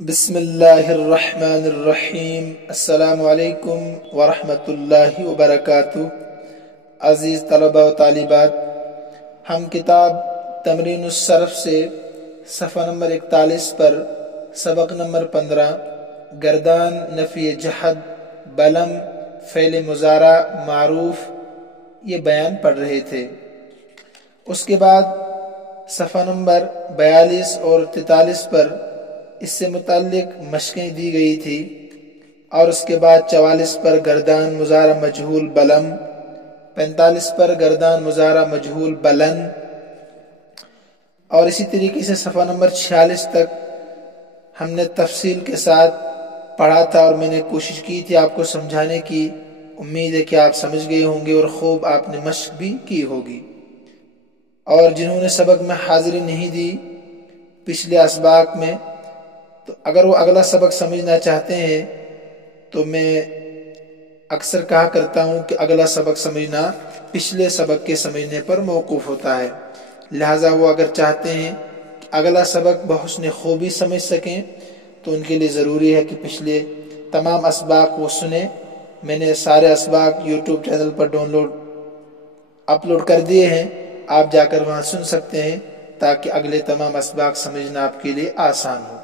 بسم اللہ الرحمن الرحیم۔ السلام علیکم ورحمۃ اللہ وبرکاتہ۔ عزیز طلبہ و طالبات، ہم کتاب تمرین الصرف سے صفحہ نمبر 41 پر سبق نمبر 15 گردان نفی جہد بلم فعل مضارع معروف یہ بیان پڑھ رہے تھے۔ اس کے بعد صفحہ نمبر 42 اور 43 پر اس سے متعلق مشقیں دی گئی تھی، اور اس کے بعد 44 پر گردان مضارع مجہول بلم، 45 پر گردان مضارع مجہول بلن، اور اسی طریقے سے صفحہ نمبر 46 تک ہم نے تفصیل کے ساتھ پڑھا تھا، اور میں نے کوشش کی تھی آپ کو سمجھانے کی۔ امید ہے کہ آپ سمجھ گئے ہوں گے اور خوب آپ نے مشق بھی کی ہوگی۔ اور جنہوں نے سبق میں حاضری نہیں دی پچھلے اسباق میں، تو اگر وہ اگلا سبق سمجھنا چاہتے ہیں تو میں اکثر کہا کرتا ہوں کہ اگلا سبق سمجھنا پچھلے سبق کے سمجھنے پر موقوف ہوتا ہے، لہٰذا وہ اگر چاہتے ہیں کہ اگلا سبق بحسن خوبی سمجھ سکیں تو ان کے لیے ضروری ہے کہ پچھلے تمام اسباق وہ سنیں۔ میں نے سارے اسباق یوٹیوب چینل پر اپلوڈ کر دیے ہیں، آپ جا کر وہاں سن سکتے ہیں تاکہ اگلے تمام اسباق سمجھنا آپ کے لیے آسان ہو۔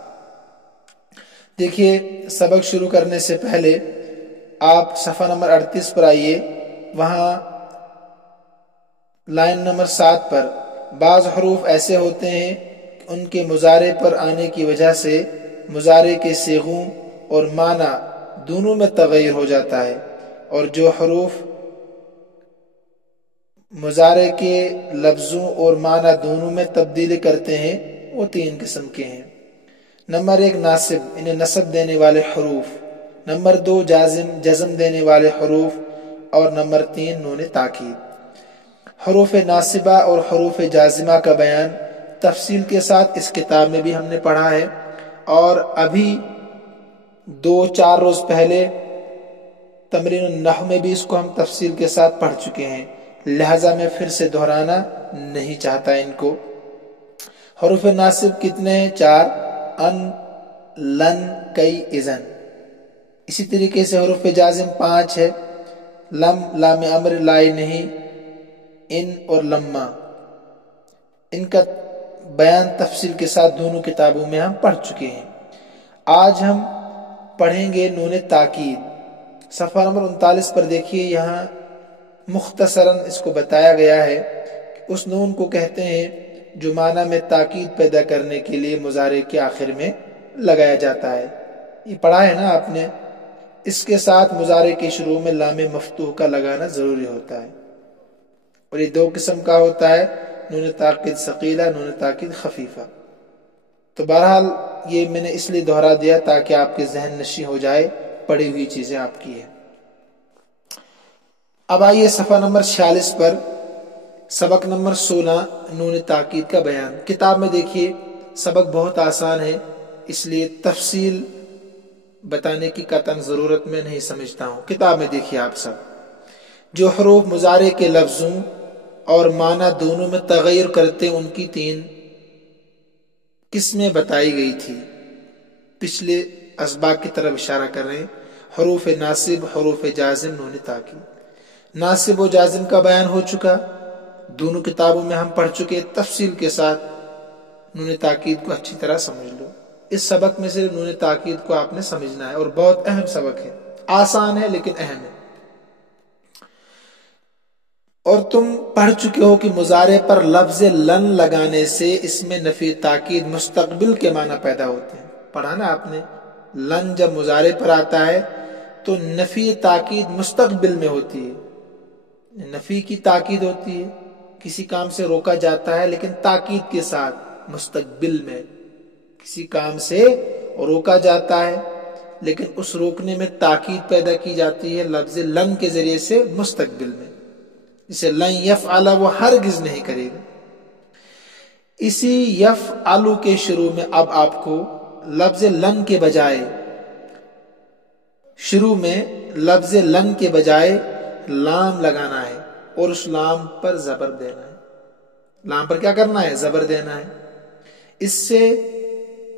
دیکھیے، سبق شروع کرنے سے پہلے آپ صفحہ نمبر 38 پر آئیے، وہاں لائن نمبر 7 پر بعض حروف ایسے ہوتے ہیں کہ ان کے مضارع پر آنے کی وجہ سے مضارع کے صیغوں اور معنی دونوں میں تغیر ہو جاتا ہے، اور جو حروف مضارع کے لفظوں اور معنی دونوں میں تبدیلی کرتے ہیں وہ 3 قسم کے ہیں۔ نمبر 1 ناصب، انہیں نصب دینے والے حروف۔ نمبر 2 جزم دینے والے حروف، اور نمبر 3 نون تاکید۔ حروف ناصبہ اور حروف جازمہ کا بیان تفصیل کے ساتھ اس کتاب میں بھی ہم نے پڑھا ہے، اور ابھی 2-4 روز پہلے تمرین النحو میں بھی اس کو ہم تفصیل کے ساتھ پڑھ چکے ہیں، لہٰذا میں پھر سے دہرانا نہیں چاہتا ان کو۔ حروف ناصب کتنے ہیں؟ 4، ان، لن، کئی، اذن۔ اسی طریقے سے حروف جازم 5 ہے، لم، لام امر، لائے نہیں، ان اور لما۔ ان کا بیان تفصیل کے ساتھ دونوں کتابوں میں ہم پڑھ چکے ہیں۔ آج ہم پڑھیں گے نون تاکید۔ صفحہ نمبر 39 پر دیکھیے، یہاں مختصراً اس کو بتایا گیا ہے کہ اس نون کو کہتے ہیں جو معنی میں تاکید پیدا کرنے کے لیے مضارع کے آخر میں لگایا جاتا ہے۔ یہ پڑھا ہے نا آپ نے؟ اس کے ساتھ مضارع کے شروع میں لام مفتوح کا لگانا ضروری ہوتا ہے، اور یہ 2 قسم کا ہوتا ہے، نون تاکید ثقیلہ، نون تاکید خفیفہ۔ تو بہرحال یہ میں نے اس لیے دہرا دیا تاکہ آپ کے ذہن نشی ہو جائے، پڑھی ہوئی چیزیں آپ کی ہیں۔ اب آئیے صفحہ نمبر 46 پر سبق نمبر 16 نون تاکید کا بیان۔ کتاب میں دیکھیے، سبق بہت آسان ہے، اس لیے تفصیل بتانے کی قطعاً ضرورت میں نہیں سمجھتا ہوں۔ کتاب میں دیکھیے آپ سب، جو حروف مضارع کے لفظوں اور معنی دونوں میں تغیر کرتے ان کی 3 قسمیں بتائی گئی تھی۔ پچھلے اسباق کی طرف اشارہ کر رہے ہیں، حروف ناصب، حروف جازم، نون تاکید۔ ناصب و جازم کا بیان ہو چکا، دونوں کتابوں میں ہم پڑھ چکے تفصیل کے ساتھ۔ نون تاکید کو اچھی طرح سمجھ لو، اس سبق میں سے نون تاکید کو آپ نے سمجھنا ہے، اور بہت اہم سبق ہے، آسان ہے لیکن اہم ہے۔ اور تم پڑھ چکے ہو کہ مضارع پر لفظ لن لگانے سے اس میں نفی تاکید مستقبل کے معنی پیدا ہوتے ہیں۔ پڑھا نا آپ نے؟ لن جب مضارع پر آتا ہے تو نفی تاکید مستقبل میں ہوتی ہے، نفی کی تاکید ہوتی ہے، کسی کام سے روکا جاتا ہے لیکن تاکید کے ساتھ، مستقبل میں کسی کام سے روکا جاتا ہے لیکن اس روکنے میں تاکید پیدا کی جاتی ہے لفظ لن کے ذریعے سے مستقبل میں، جسے لن یفعل، وہ ہرگز نہیں کرے گا۔ اسی یفعل کے شروع میں اب آپ کو لفظ لن کے بجائے، شروع میں لفظ لن کے بجائے لام لگانا ہے، اور اس لام پر زبر دینا ہے۔ لام پر کیا کرنا ہے؟ زبر دینا ہے۔ اس سے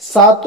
7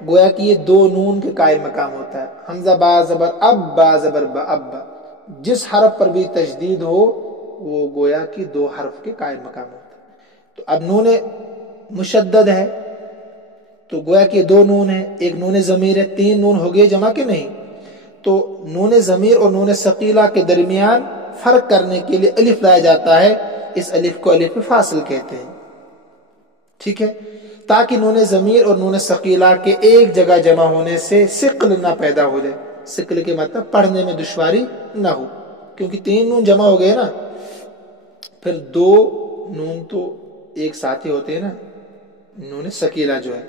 گویا کہ یہ دو نون کے قائم مقام ہوتا ہے. حمزہ با زبر اب، با زبر با اب، جس حرف پر بھی تشدید ہو وہ گویا کہ دو حرف کے قائم مقام ہوتا ہے. تو اب نون مشدد ہے تو گویا کہ دو نون ہے، ایک نون ضمیر ہے، تین نون ہو گئے جمع کے نہیں. تو نون ضمیر اور نون ثقیلہ کے درمیان فرق کرنے کے لیے الف لایا جاتا ہے. اس الف کو الف فاصل کہتے ہیں. ٹھیک ہے، تاکہ نون ضمیر اور نون ثقیلہ کے ایک جگہ جمع ہونے سے ثقل نہ پیدا ہو جائے. ثقل کے مطلب پڑھنے میں دشواری نہ ہو، کیونکہ تین نون جمع ہو گئے نا، پھر دو نون تو ایک ساتھ ہی ہوتے ہیں نا، نون ثقیلہ جو ہے،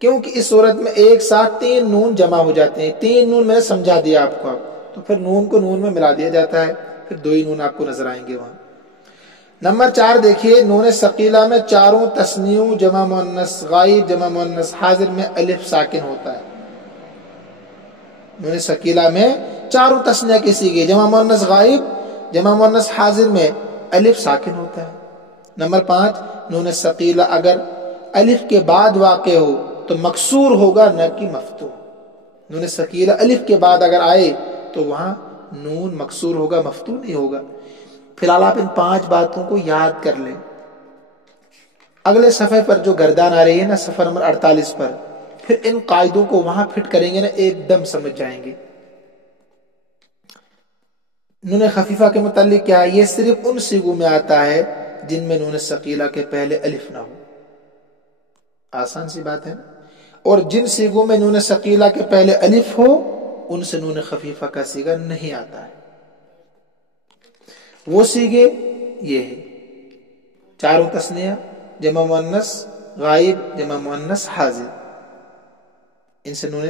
کیونکہ اس صورت میں ایک ساتھ تین نون جمع ہو جاتے ہیں. تین نون میں نے سمجھا دیا آپ کو، تو پھر نون کو نون میں ملا دیا جاتا ہے، پھر دو ہی نون آپ کو نظر آئیں گے وہاں. نمبر 4 دیکھیے، نون ثقیلہ میں چاروں تثنیوں جمع مؤنث غائب جمع مؤنث حاضر میں الف ساکن ہوتا ہے. نون ثقیلہ میں چاروں تثنیہ کی صیغے جمع مؤنث غائب جمع مؤنث حاضر میں الف ساکن ہوتا ہے. نمبر 5، نون ثقیلہ اگر الف کے بعد واقع ہو تو مکسور ہوگا نہ کہ مفتوح. نون ثقیلہ الف کے بعد اگر آئے تو وہاں نون مکسور ہوگا، مفتوح نہیں ہوگا. فی الحال آپ ان 5 باتوں کو یاد کر لیں. اگلے صفحے پر جو گردان آ رہی ہے نا، صفحہ نمبر 48 پر، پھر ان قاعدوں کو وہاں فٹ کریں گے نا، ایک دم سمجھ جائیں گے. نون خفیفہ کے متعلق کیا ہے؟ یہ صرف ان صیغوں میں آتا ہے جن میں نون ثقیلہ کے پہلے الف نہ ہو. آسان سی بات ہے نا. اور جن صیغوں میں نون ثقیلہ کے پہلے الف ہو ان سے نون خفیفہ کا صیغہ نہیں آتا ہے. وہ صیغے یہ ہے، چاروں تثنیہ جمع مؤنث غائب جمع مؤنث حاضر، ان سے نون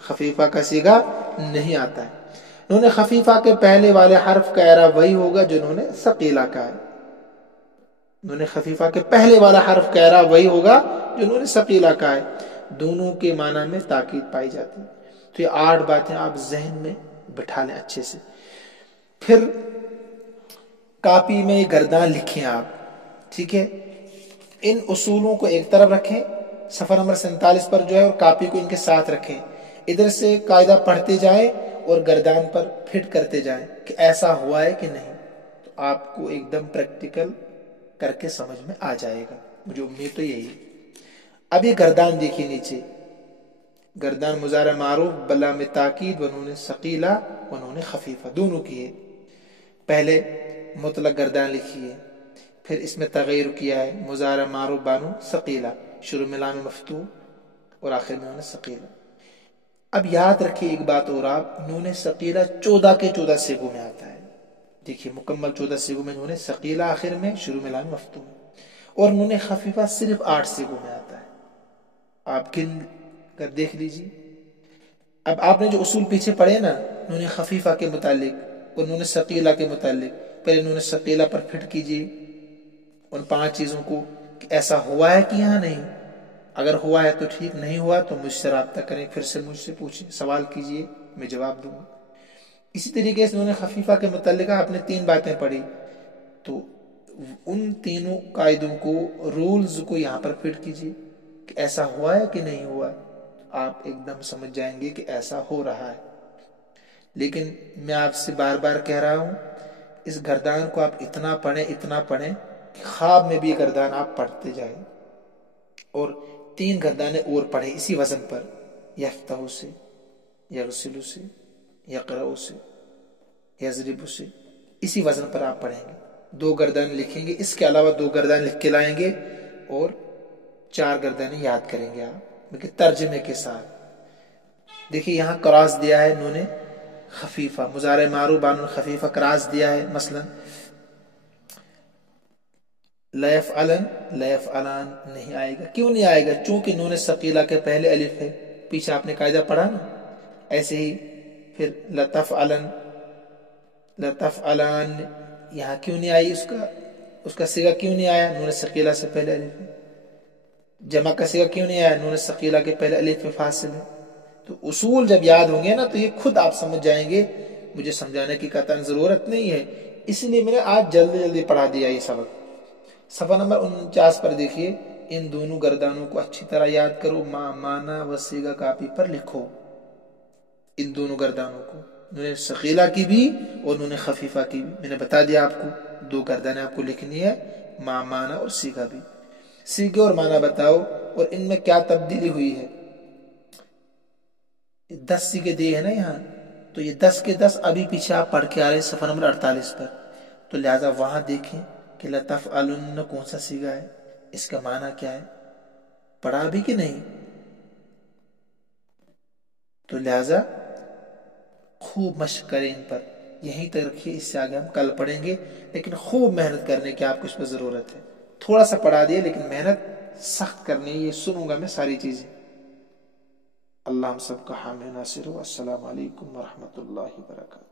خفیفہ کا صیغہ نہیں آتا ہے. نون خفیفہ کے پہلے والے حرف کا اعراب وہی ہوگا جو نون ثقیلہ کا ہے. نون خفیفہ کے پہلے والا حرف کا اعراب وہی ہوگا جو نون ثقیلہ کا ہے. دونوں کے معنی میں تاکید پائی جاتی ہے. تو یہ 8 باتیں آپ ذہن میں بٹھا لیں اچھے سے. پھر کاپی میں یہ گردان لکھیں آپ. ٹھیک ہے، ان اصولوں کو ایک طرف رکھیں، صفحہ نمبر 47 پر جو ہے، اور کاپی کو ان کے ساتھ رکھیں. ادھر سے قاعدہ پڑھتے جائیں اور گردان پر فٹ کرتے جائیں کہ ایسا ہوا ہے کہ نہیں. تو آپ کو ایک دم پریکٹیکل کر کے سمجھ میں آ جائے گا، مجھے امید تو یہی ہے. اب یہ گردان دیکھیے نیچے، گردان مضارع معروف بلام تاکید و نون ثقیلہ و نون خفیفہ دونوں کی ہے. پہلے مطلق گردان لکھی ہے، پھر اس میں تغیر کیا ہے، مضارع معروف بانو ثقیلہ، شروع میں لام مفتوح اور آخر میں نون ثقیلہ. اب یاد رکھیے ایک بات اور، آپ نون ثقیلہ 14 کے 14 صیغوں میں آتا ہے. دیکھیے مکمل 14 صیغوں میں نون ثقیلہ آخر میں، شروع میں لام مفتوح، اور نون خفیفہ صرف 8 صیغوں میں آتا ہے. آپ گن کر دیکھ لیجیے. اب آپ نے جو اصول پیچھے پڑھے نا نون خفیفہ کے متعلق اور نون ثقیلہ کے متعلق، پہلے نون ثقیلہ پر فٹ کیجیے ان 5 چیزوں کو کہ ایسا ہوا ہے کہ یہاں نہیں. اگر ہوا ہے تو ٹھیک، نہیں ہوا تو مجھ سے رابطہ کریں، پھر سے مجھ سے پوچھیں، سوال کیجیے، میں جواب دوں گا. اسی طریقے سے نون خفیفہ کے متعلق آپ نے 3 باتیں پڑھی، تو ان تینوں قاعدوں کو، رولز کو یہاں پر فٹ کیجیے کہ ایسا ہوا ہے کہ نہیں ہوا. آپ ایک دم سمجھ جائیں گے کہ ایسا ہو رہا ہے. لیکن میں آپ سے بار بار کہہ رہا ہوں، اس گردان کو آپ اتنا پڑھیں کہ خواب میں بھی گردان آپ پڑھتے جائیں. اور 3 گردانیں اور پڑھیں اسی وزن پر، یفتح سے، یغسل سے، یقرأ سے، یضرب سے، اسی وزن پر آپ پڑھیں گے. 2 گردان لکھیں گے، اس کے علاوہ 2 گردان لکھ کے لائیں گے، اور 4 گردانیں یاد کریں گے آپ لیکن ترجمے کے ساتھ. دیکھیے یہاں کراس دیا ہے نون خفیفہ، مضارع معروف بانون خفیفہ کراس دیا ہے. مثلا لیفعلن، لیفعلان نہیں آئے گا. کیوں نہیں آئے گا؟ چونکہ نون ثقیلہ کے پہلے الف ہے. پیچھے آپ نے قاعدہ پڑھا نا. ایسے ہی پھر لتفعلن، لتفعلان یہاں کیوں نہیں آئی؟ اس کا صیغہ کیوں نہیں آیا؟ نون ثقیلہ سے پہلے الف ہے. جمع کا صیغہ کیوں نہیں آیا؟ نون ثقیلہ کے پہلے الف میں فاصل ہے. تو اصول جب یاد ہوں گے نا تو یہ خود آپ سمجھ جائیں گے. مجھے سمجھانے کی قطعاً ضرورت نہیں ہے، اس لیے میں نے آج جلدی پڑھا دیا یہ سبق. صفحہ نمبر 49 پر دیکھیے، ان دونوں گردانوں کو اچھی طرح یاد کرو، مانا و سیگا کاپی پر لکھو ان دونوں گردانوں کو، نون ثقیلہ کی بھی اور نون خفیفہ کی بھی. میں نے بتا دیا آپ کو 2 گردانیں آپ کو لکھنی ہے، مانا اور سیگا بھی. سیگے اور مانا بتاؤ اور ان میں کیا تبدیلی ہوئی ہے. 10 سیگے دیے ہیں نا یہاں، تو یہ 10 کے 10 ابھی پیچھے آپ پڑھ کے آ رہے ہیں صفحہ نمبر 48 پر، تو لہٰذا وہاں دیکھیں کہ لتفعلن کون سا سیگا ہے، اس کا معنی کیا ہے، پڑھا بھی کہ نہیں. تو لہٰذا خوب مشق کریں ان پر، یہیں تک رکھیے، اس سے آگے ہم کل پڑھیں گے، لیکن خوب محنت کرنے کی آپ کو اس پر ضرورت ہے. تھوڑا سا پڑھا دیا لیکن محنت سخت کرنی ہے. یہ سنوں گا میں ساری چیزیں. اللہ ہم سب کا حامی ناصر ہو. السلام علیکم ورحمۃ اللہ وبرکاتہ.